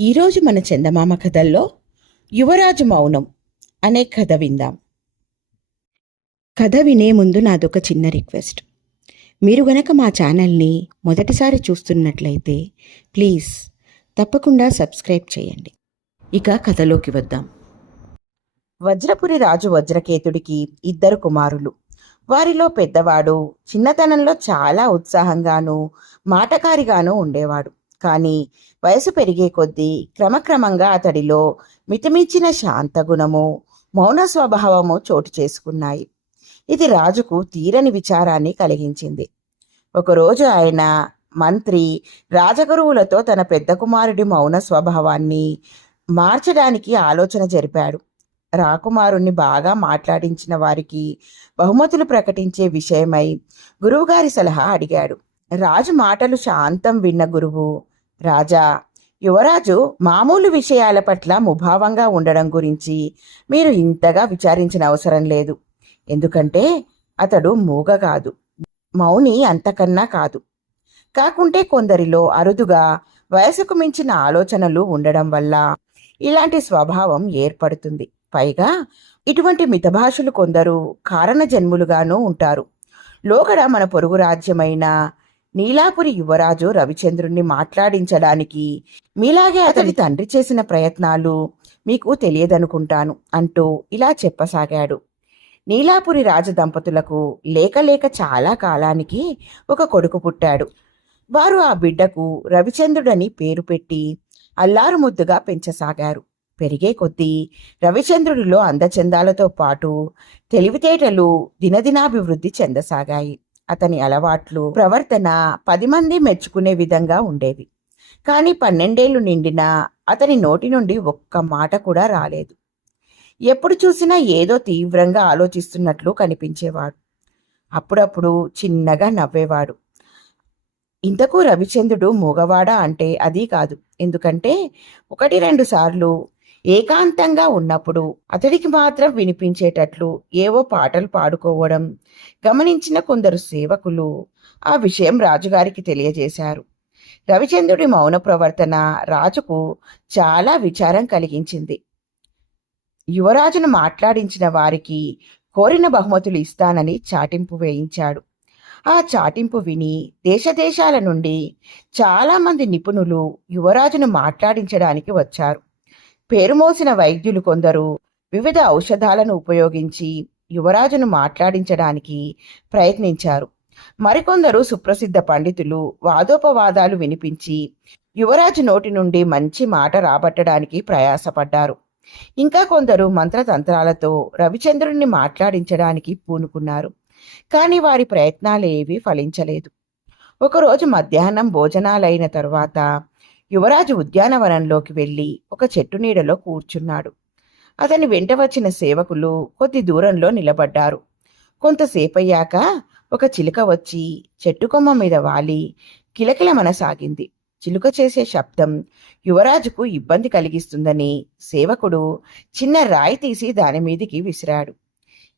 ఈరోజు మన చందమామ కథల్లో యువరాజు మౌనం అనే కథ విందాం. కథ వినే ముందు నాదొక చిన్న రిక్వెస్ట్. మీరు గనక మా ఛానల్ని మొదటిసారి చూస్తున్నట్లయితే ప్లీజ్ తప్పకుండా సబ్స్క్రైబ్ చేయండి. ఇక కథలోకి వద్దాం. వజ్రపురి రాజు వజ్రకేతుడికి 2 కుమారులు. వారిలో పెద్దవాడు చిన్నతనంలో చాలా ఉత్సాహంగానూ మాటకారిగానూ ఉండేవాడు. కానీ వయసు పెరిగే కొద్దీ క్రమక్రమంగా అతడిలో మితిమించిన శాంతగుణము, మౌన స్వభావము చోటు చేసుకున్నాయి. ఇది రాజుకు తీరని విచారాన్ని కలిగించింది. ఒకరోజు ఆయన మంత్రి రాజగురువులతో తన పెద్ద కుమారుడి మౌన స్వభావాన్ని మార్చడానికి ఆలోచన జరిపాడు. రాకుమారుణ్ణి బాగా మాట్లాడించిన వారికి బహుమతులు ప్రకటించే విషయమై గురువుగారి సలహా అడిగాడు. రాజు మాటలు శాంతం విన్న గురువు, రాజా, యువరాజు మామూలు విషయాల పట్ల ముభావంగా ఉండడం గురించి మీరు ఇంతగా విచారించిన అవసరం లేదు. ఎందుకంటే అతడు మూగ కాదు, మౌని అంతకన్నా కాదు. కాకుంటే కొందరిలో అరుదుగా వయసుకు మించిన ఆలోచనలు ఉండడం వల్ల ఇలాంటి స్వభావం ఏర్పడుతుంది. పైగా ఇటువంటి మితభాషలు కొందరు కారణ జన్ములుగానూ ఉంటారు. లోగడ మన పొరుగు రాజ్యమైన నీలాపురి యువరాజు రవిచంద్రుణ్ణి మాట్లాడించడానికి మీలాగే అతడి తండ్రి చేసిన ప్రయత్నాలు మీకు తెలియదనుకుంటాను అంటూ ఇలా చెప్పసాగాడు. నీలాపురి రాజదంపతులకు లేక చాలా కాలానికి ఒక కొడుకు పుట్టాడు. వారు ఆ బిడ్డకు రవిచంద్రుడని పేరు పెట్టి అల్లారు ముద్దుగా పెంచసాగారు. పెరిగే కొద్దీ రవిచంద్రుడిలో అందచందాలతో పాటు తెలివితేటలు దినదినాభివృద్ధి చెందసాగాయి. అతని అలవాట్లు, ప్రవర్తన 10 మంది మెచ్చుకునే విధంగా ఉండేవి. కానీ 12 ఏళ్లు నిండినా అతని నోటి నుండి ఒక్క మాట కూడా రాలేదు. ఎప్పుడు చూసినా ఏదో తీవ్రంగా ఆలోచిస్తున్నట్లు కనిపించేవాడు. అప్పుడప్పుడు చిన్నగా నవ్వేవాడు. ఇంతకు రవిచంద్రుడు మూగవాడా అంటే అదీ కాదు. ఎందుకంటే 1-2 సార్లు ఏకాంతంగా ఉన్నప్పుడు అతడికి మాత్రం వినిపించేటట్లు ఏవో పాటలు పాడుకోవడం గమనించిన కొందరు సేవకులు ఆ విషయం రాజుగారికి తెలియజేశారు. రవిచంద్రుడి మౌన ప్రవర్తన రాజుకు చాలా విచారం కలిగించింది. యువరాజును మాట్లాడించిన వారికి కోరిన బహుమతులు ఇస్తానని చాటింపు వేయించాడు. ఆ చాటింపు విని దేశదేశాల నుండి చాలామంది నిపుణులు యువరాజును మాట్లాడించడానికి వచ్చారు. పేరుమోసిన వైద్యులు కొందరు వివిధ ఔషధాలను ఉపయోగించి యువరాజును మాట్లాడించడానికి ప్రయత్నించారు. మరికొందరు సుప్రసిద్ధ పండితులు వాదోపవాదాలు వినిపించి యువరాజు నోటి నుండి మంచి మాట రాబట్టడానికి ప్రయాసపడ్డారు. ఇంకా కొందరు మంత్రతంత్రాలతో రవిచంద్రుణ్ణి మాట్లాడించడానికి పూనుకున్నారు. కానీ వారి ప్రయత్నాలేవీ ఫలించలేదు. ఒకరోజు మధ్యాహ్నం భోజనాలైన తరువాత యువరాజు ఉద్యానవనంలోకి వెళ్ళి ఒక చెట్టు నీడలో కూర్చున్నాడు. అతని వెంట వచ్చిన సేవకులు కొద్ది దూరంలో నిలబడ్డారు. కొంతసేపయ్యాక ఒక చిలుక వచ్చి చెట్టు కొమ్మ మీద వాలి కిలకిలమనసాగింది. చిలుక చేసే శబ్దం యువరాజుకు ఇబ్బంది కలిగిస్తుందని సేవకుడు చిన్న రాయి తీసి దాని మీదికి విసిరాడు.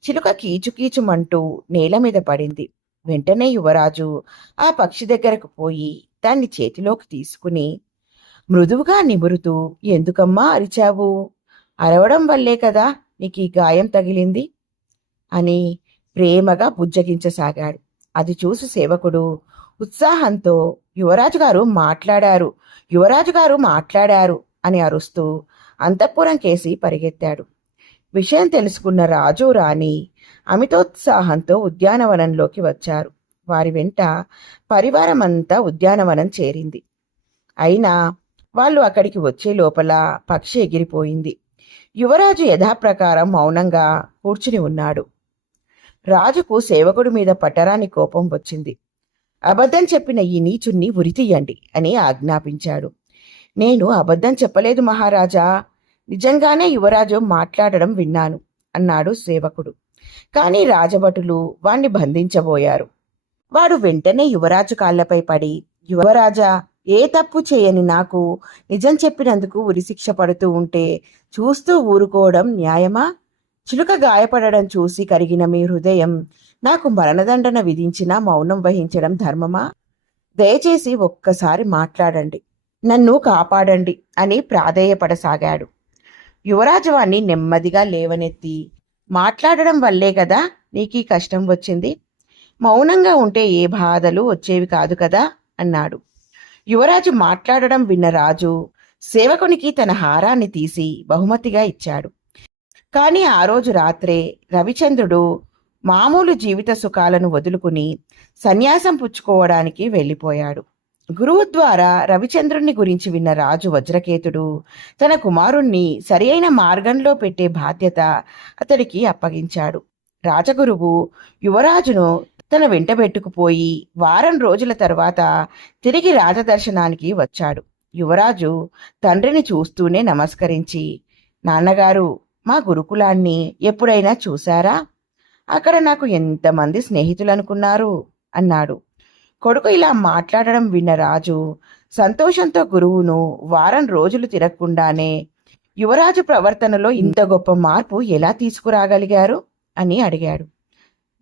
చిలుక కీచుకీచుమంటూ నేల మీద పడింది. వెంటనే యువరాజు ఆ పక్షి దగ్గరకు పోయి దాన్ని చేతిలోకి తీసుకుని మృదువుగా నిమురుతూ, ఎందుకమ్మా అరిచావు? అరవడం వల్లే కదా నీకు ఈ గాయం తగిలింది అని ప్రేమగా బుజ్జగించసాగాడు. అది చూసి సేవకుడు ఉత్సాహంతో యువరాజు గారు మాట్లాడారు అని అరుస్తూ అంతఃపురం కేసి పరిగెత్తాడు. విషయం తెలుసుకున్న రాజు రాణి అమితోత్సాహంతో ఉద్యానవనంలోకి వచ్చారు. వారి వెంట పరివారమంతా ఉద్యానవనం చేరింది. అయినా వాళ్ళు అక్కడికి వచ్చే లోపల పక్షి ఎగిరిపోయింది. యువరాజు యథాప్రకారం మౌనంగా కూర్చుని ఉన్నాడు. రాజుకు సేవకుడి మీద పట్టరాని కోపం వచ్చింది. అబద్ధం చెప్పిన ఈ నీచుణ్ణి ఉరితీయండి అని ఆజ్ఞాపించాడు. నేను అబద్ధం చెప్పలేదు మహారాజా, నిజంగానే యువరాజు మాట్లాడడం విన్నాను అన్నాడు సేవకుడు. కానీ రాజభటులు వాణ్ణి బంధించబోయారు. వాడు వెంటనే యువరాజు కాళ్లపై పడి, యువరాజా, ఏ తప్పు చేయని నాకు నిజం చెప్పినందుకు ఉరిశిక్ష పడుతూ ఉంటే చూస్తూ ఊరుకోవడం న్యాయమా? చిలుక గాయపడడం చూసి కరిగిన మీ హృదయం నాకు మరణదండన విధించినా మౌనం వహించడం ధర్మమా? దయచేసి ఒక్కసారి మాట్లాడండి. నన్ను కాపాడండి అని ప్రాధేయపడసాగాడు. యువరాజు వాణ్ణి నెమ్మదిగా లేవనెత్తి, మాట్లాడడం వల్లే కదా నీకీ కష్టం వచ్చింది. మౌనంగా ఉంటే ఏ బాధలు వచ్చేవి కాదు కదా అన్నాడు. యువరాజు మాట్లాడడం విన్న రాజు సేవకునికి తన హారాన్ని తీసి బహుమతిగా ఇచ్చాడు. కానీ ఆ రోజు రాత్రే రవిచంద్రుడు మామూలు జీవిత సుఖాలను వదులుకుని సన్యాసం పుచ్చుకోవడానికి వెళ్ళిపోయాడు. గురువు ద్వారా రవిచంద్రుని గురించి విన్న రాజు వజ్రకేతుడు తన కుమారుణ్ణి సరియైన మార్గంలో పెట్టే బాధ్యత అతడికి అప్పగించాడు. రాజగురువు యువరాజును తన వెంటబెట్టుకుపోయి వారం రోజుల తర్వాత తిరిగి రాజదర్శనానికి వచ్చాడు. యువరాజు తండ్రిని చూస్తూనే నమస్కరించి, నాన్నగారు, మా గురుకులాన్ని ఎప్పుడైనా చూశారా? అక్కడ నాకు ఎంతమంది స్నేహితులనుకున్నారు అన్నాడు. కొడుకు ఇలా మాట్లాడడం విన్న రాజు సంతోషంతో గురువును వారం రోజులు తిరగకుండానే యువరాజు ప్రవర్తనలో ఇంత గొప్ప మార్పు ఎలా తీసుకురాగలిగారు అని అడిగాడు.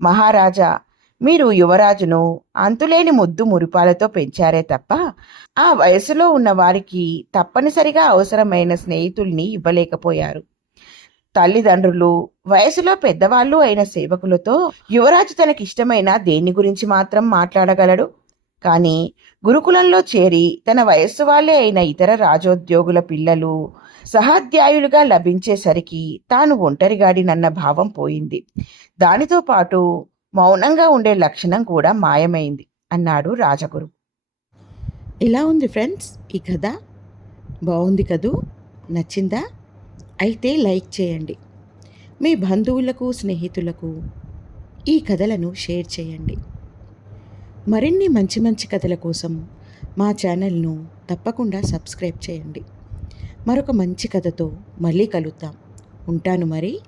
మహారాజా, మీరు యువరాజును అంతులేని ముద్దు మురిపాలతో పెంచారే తప్ప ఆ వయసులో ఉన్న వారికి తప్పనిసరిగా అవసరమైన స్నేహితుల్ని ఇవ్వలేకపోయారు. తల్లిదండ్రులు, వయసులో పెద్దవాళ్ళు అయిన సేవకులతో యువరాజు తనకిష్టమైన దేని గురించి మాత్రం మాట్లాడగలడు. కానీ గురుకులంలో చేరి తన వయస్సు వాళ్ళే అయిన ఇతర రాజోద్యోగుల పిల్లలు సహాధ్యాయులుగా లభించేసరికి తాను ఒంటరిగాడినన్న భావం పోయింది. దానితో పాటు మౌనంగా ఉండే లక్షణం కూడా మాయమైంది అన్నాడు రాజగురు. ఇలా ఉంది ఫ్రెండ్స్ ఈ కథ. బాగుంది కదూ? నచ్చిందా? అయితే లైక్ చేయండి. మీ బంధువులకు, స్నేహితులకు ఈ కథలను షేర్ చేయండి. మరిన్ని మంచి మంచి కథల కోసం మా ఛానల్ను తప్పకుండా సబ్స్క్రైబ్ చేయండి. మరొక మంచి కథతో మళ్ళీ కలుద్దాం. ఉంటాను మరి.